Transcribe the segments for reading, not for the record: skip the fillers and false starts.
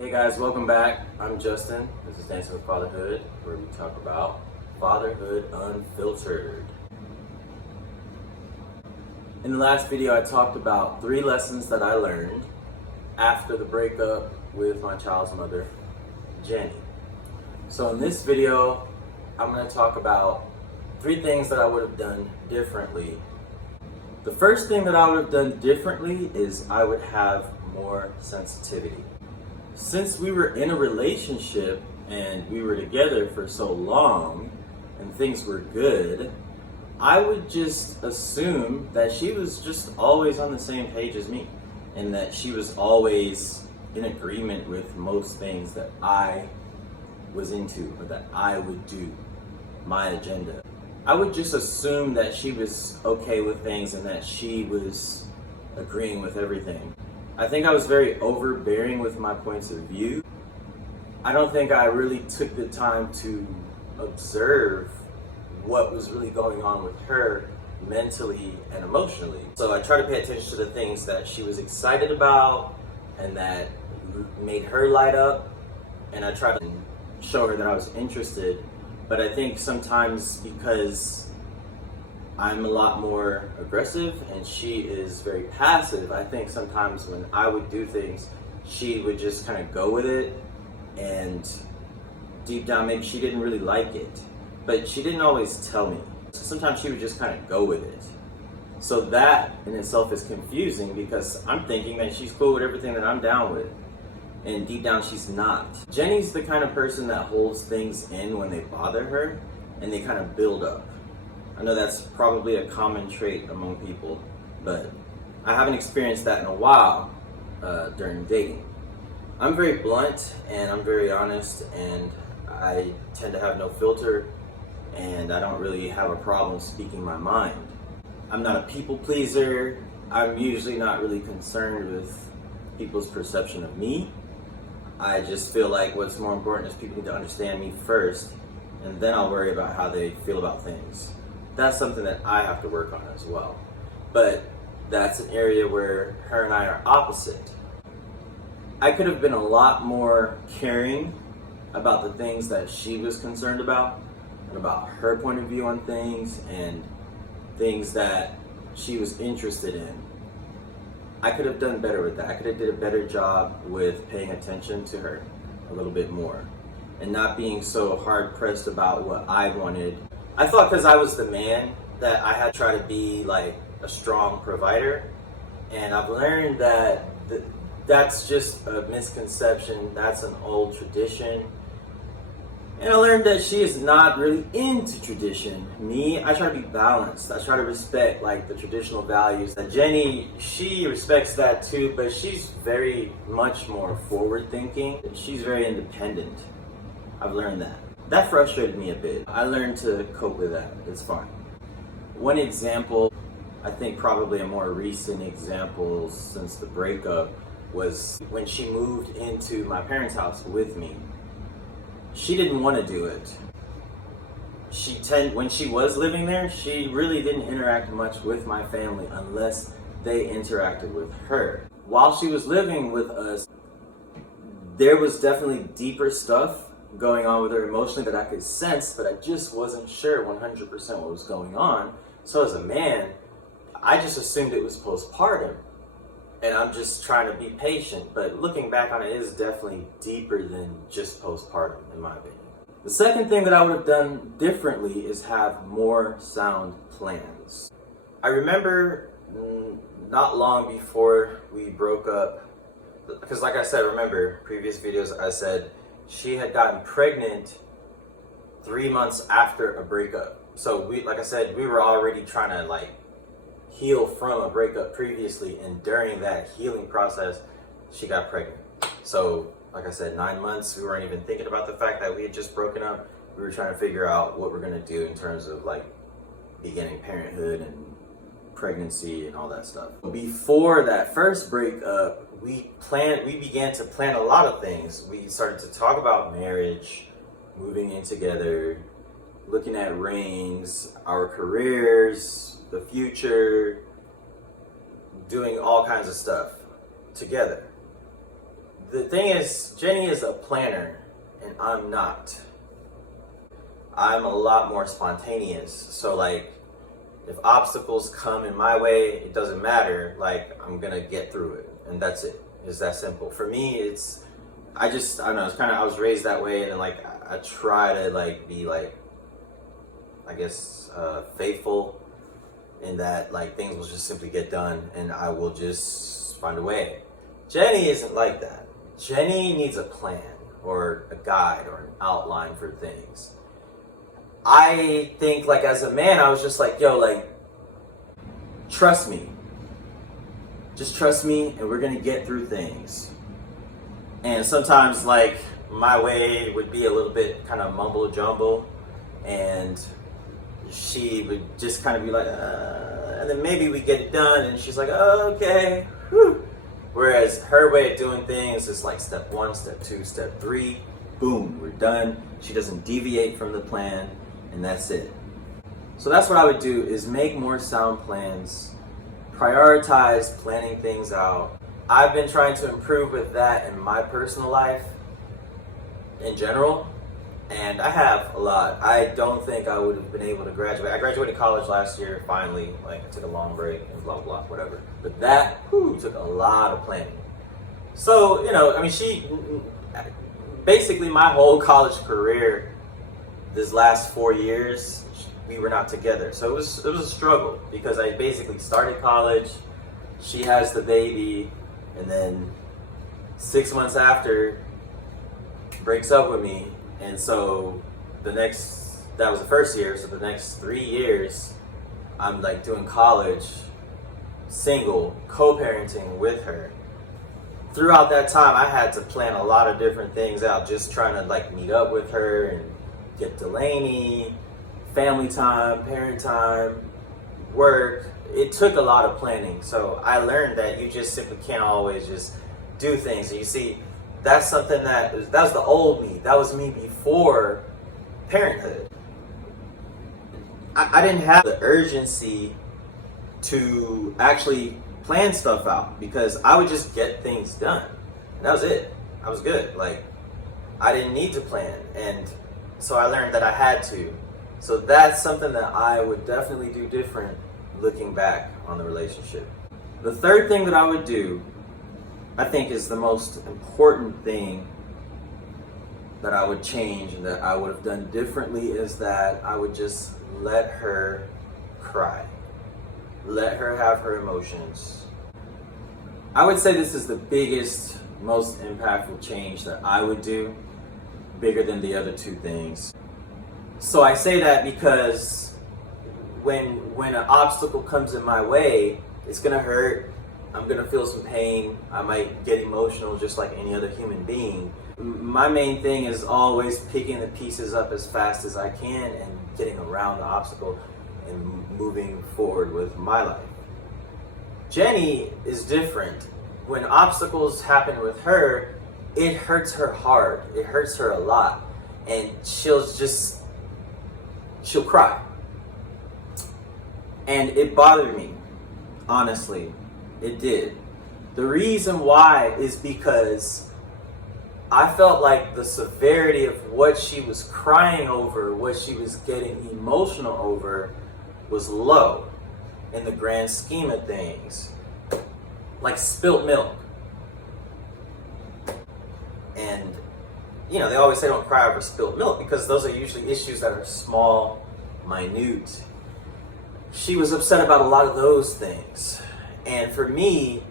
Hey guys, welcome back. I'm Justin. This is Dancing with Fatherhood, where we talk about fatherhood unfiltered. In the last video, I talked about 3 lessons that I learned after the breakup with my child's mother, Jenny. So in this video, I'm going to talk about 3 things that I would have done differently. The first thing that I would have done differently is I would have more sensitivity. Since we were in a relationship and we were together for so long and things were good, I would just assume that she was just always on the same page as me and that she was always in agreement with most things that I was into or that I would do, my agenda. I would just assume that she was okay with things and that she was agreeing with everything. I think I was very overbearing with my points of view. I don't think I really took the time to observe what was really going on with her mentally and emotionally. So I tried to pay attention to the things that she was excited about and that made her light up, and I tried to show her that I was interested. But I think sometimes because I'm a lot more aggressive and she is very passive, I think sometimes when I would do things, she would just kind of go with it, and deep down maybe she didn't really like it, but she didn't always tell me. So sometimes she would just kind of go with it. So that in itself is confusing because I'm thinking that she's cool with everything that I'm down with, and deep down she's not. Jenny's the kind of person that holds things in when they bother her and they kind of build up. I know that's probably a common trait among people, but I haven't experienced that in a while during dating. I'm very blunt and I'm very honest, and I tend to have no filter, and I don't really have a problem speaking my mind. I'm not a people pleaser. I'm usually not really concerned with people's perception of me. I just feel like what's more important is people need to understand me first, and then I'll worry about how they feel about things. That's something that I have to work on as well. But that's an area where her and I are opposite. I could have been a lot more caring about the things that she was concerned about and about her point of view on things and things that she was interested in. I could have done better with that. I could have did a better job with paying attention to her a little bit more and not being so hard pressed about what I wanted. I thought because I was the man that I had to try to be like a strong provider, and I've learned that that's just a misconception. That's an old tradition. And I learned that she is not really into tradition. Me, I try to be balanced. I try to respect like the traditional values. Jenny, she respects that too, but she's very much more forward thinking. She's very independent. I've learned that. That frustrated me a bit. I learned to cope with that. It's fine. One example, I think probably a more recent example since the breakup, was when she moved into my parents' house with me. She didn't want to do it. When she was living there, she really didn't interact much with my family unless they interacted with her. While she was living with us, there was definitely deeper stuff going on with her emotionally that I could sense, but I just wasn't sure 100% what was going on. So as a man, I just assumed it was postpartum, and I'm just trying to be patient. But looking back on it, it is definitely deeper than just postpartum, in my opinion. The second thing that I would have done differently is have more sound plans. I remember not long before we broke up, because like I said, remember previous videos, I said she had gotten pregnant 3 months after a breakup. So like I said, we were already trying to like heal from a breakup previously, and during that healing process, she got pregnant. So like I said, 9 months, we weren't even thinking about the fact that we had just broken up. We were trying to figure out what we're gonna do in terms of like beginning parenthood and pregnancy and all that stuff. Before that first breakup, we began to plan a lot of things. We started to talk about marriage, moving in together, looking at rings, our careers, the future, doing all kinds of stuff together. The thing is, Jenny is a planner and I'm not. I'm a lot more spontaneous. So like, if obstacles come in my way, it doesn't matter. Like, I'm gonna get through it, and that's it. It's that simple. For me, I don't know. It's kind of, I was raised that way, and then like I try to like be like, I guess, faithful in that like things will just simply get done, and I will just find a way. Jenny isn't like that. Jenny needs a plan or a guide or an outline for things. I think like as a man, I was just like, yo, like, trust me. Just trust me and we're gonna get through things. And sometimes like my way would be a little bit kind of mumble jumble, and she would just kind of be like, and then maybe we get it done and she's like, oh, okay. Whew. Whereas her way of doing things is like step 1, step 2, step 3, boom, we're done. She doesn't deviate from the plan. And that's it. So that's what I would do, is make more sound plans, prioritize planning things out. I've been trying to improve with that in my personal life in general, and I have a lot. I don't think I would have been able to graduate. I graduated college last year, finally, like I took a long break and blah, blah, whatever. But that took a lot of planning. So, you know, I mean, basically my whole college career, this last 4 years, we were not together. So it was a struggle, because I basically started college, she has the baby, and then 6 months after, breaks up with me. And so that was the first year, so the next 3 years, I'm like doing college, single, co-parenting with her. Throughout that time, I had to plan a lot of different things out, just trying to like meet up with her and get Delaney, family time, parent time, work. It took a lot of planning. So I learned that you just simply can't always just do things. And you see, that's something that was the old me. That was me before parenthood. I didn't have the urgency to actually plan stuff out, because I would just get things done. And that was it. I was good. Like, I didn't need to plan. And so I learned that I had to. So that's something that I would definitely do different looking back on the relationship. The third thing that I would do, I think, is the most important thing that I would change and that I would have done differently, is that I would just let her cry. Let her have her emotions. I would say this is the biggest, most impactful change that I would do, bigger than the other two things. So I say that because when an obstacle comes in my way, it's gonna hurt. I'm gonna feel some pain. I might get emotional just like any other human being. My main thing is always picking the pieces up as fast as I can and getting around the obstacle and moving forward with my life. Jenny is different. When obstacles happen with her, it hurts her hard. It hurts her a lot. And she'll cry. And it bothered me, honestly. It did. The reason why is because I felt like the severity of what she was crying over, what she was getting emotional over, was low in the grand scheme of things. Like spilt milk. And, you know, they always say don't cry over spilt milk, because those are usually issues that are small, minute. She was upset about a lot of those things. And for me,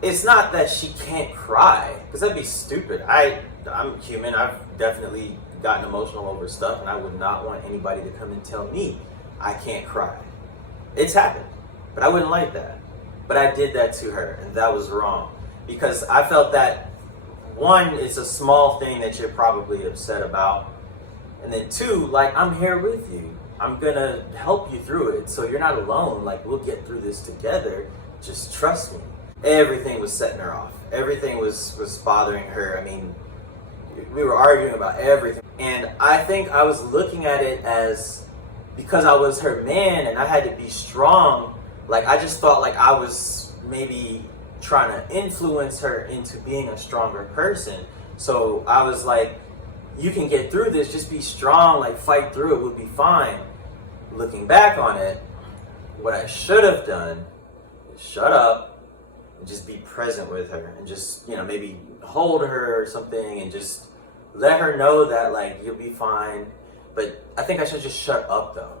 it's not that she can't cry, because that'd be stupid. I'm human. I've definitely gotten emotional over stuff, and I would not want anybody to come and tell me I can't cry. It's happened, but I wouldn't like that. But I did that to her, and that was wrong, because I felt that, one, it's a small thing that you're probably upset about, and then two, like, I'm here with you. I'm gonna help you through it, so you're not alone. Like, we'll get through this together. Just trust me. Everything was setting her off. Everything was bothering her. I mean, we were arguing about everything. And I think I was looking at it as, because I was her man and I had to be strong, like, I just thought like I was maybe trying to influence her into being a stronger person. So I was like, you can get through this, just be strong, like fight through it, we'll be fine. Looking back on it, what I should have done is shut up and just be present with her and just, maybe hold her or something and just let her know that like you'll be fine. But I think I should just shut up though.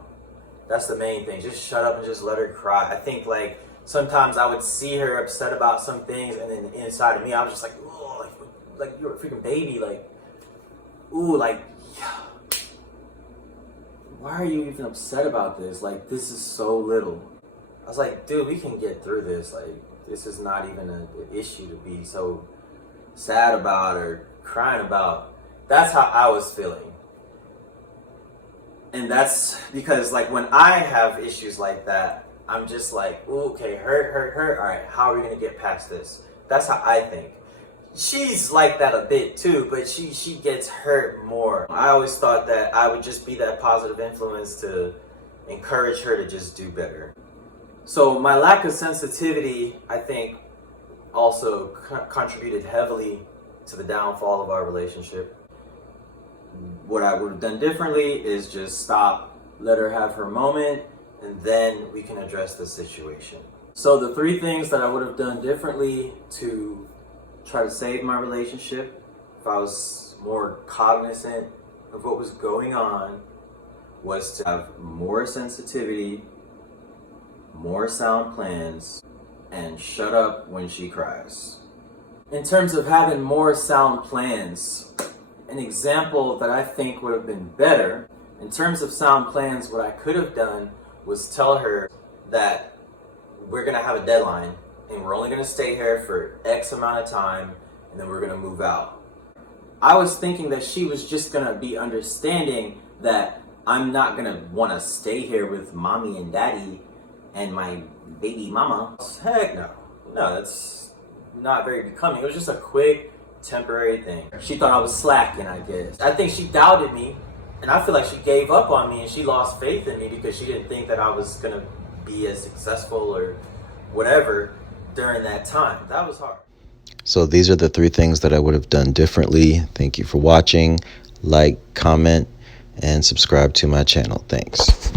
That's the main thing. Just shut up and just let her cry. I think like sometimes I would see her upset about some things and then inside of me I was just like, oh, like you're a freaking baby, like, ooh, like, why are you even upset about this? Like, this is so little. I was like, dude, we can get through this. Like, this is not even an issue to be so sad about or crying about. That's how I was feeling. And that's because, like, when I have issues like that, I'm just like, ooh, okay, hurt. All right, how are we going to get past this? That's how I think. She's like that a bit too, but she gets hurt more. I always thought that I would just be that positive influence to encourage her to just do better. So my lack of sensitivity, I think, also contributed heavily to the downfall of our relationship. What I would have done differently is just stop, let her have her moment, and then we can address the situation. So the 3 things that I would have done differently to try to save my relationship, if I was more cognizant of what was going on, was to have more sensitivity, more sound plans, and shut up when she cries. In terms of having more sound plans, an example that I think would have been better, in terms of sound plans, what I could have done was tell her that we're gonna have a deadline and we're only gonna stay here for X amount of time and then we're gonna move out. I was thinking that she was just gonna be understanding that I'm not gonna wanna stay here with mommy and daddy and my baby mama. Heck no. No, that's not very becoming. It was just a quick, temporary thing. She thought I was slacking, I guess. I think she doubted me, and I feel like she gave up on me and she lost faith in me because she didn't think that I was gonna be as successful or whatever during that time. That was hard. So these are the 3 things that I would have done differently. Thank you for watching. Like, comment, and subscribe to my channel. Thanks.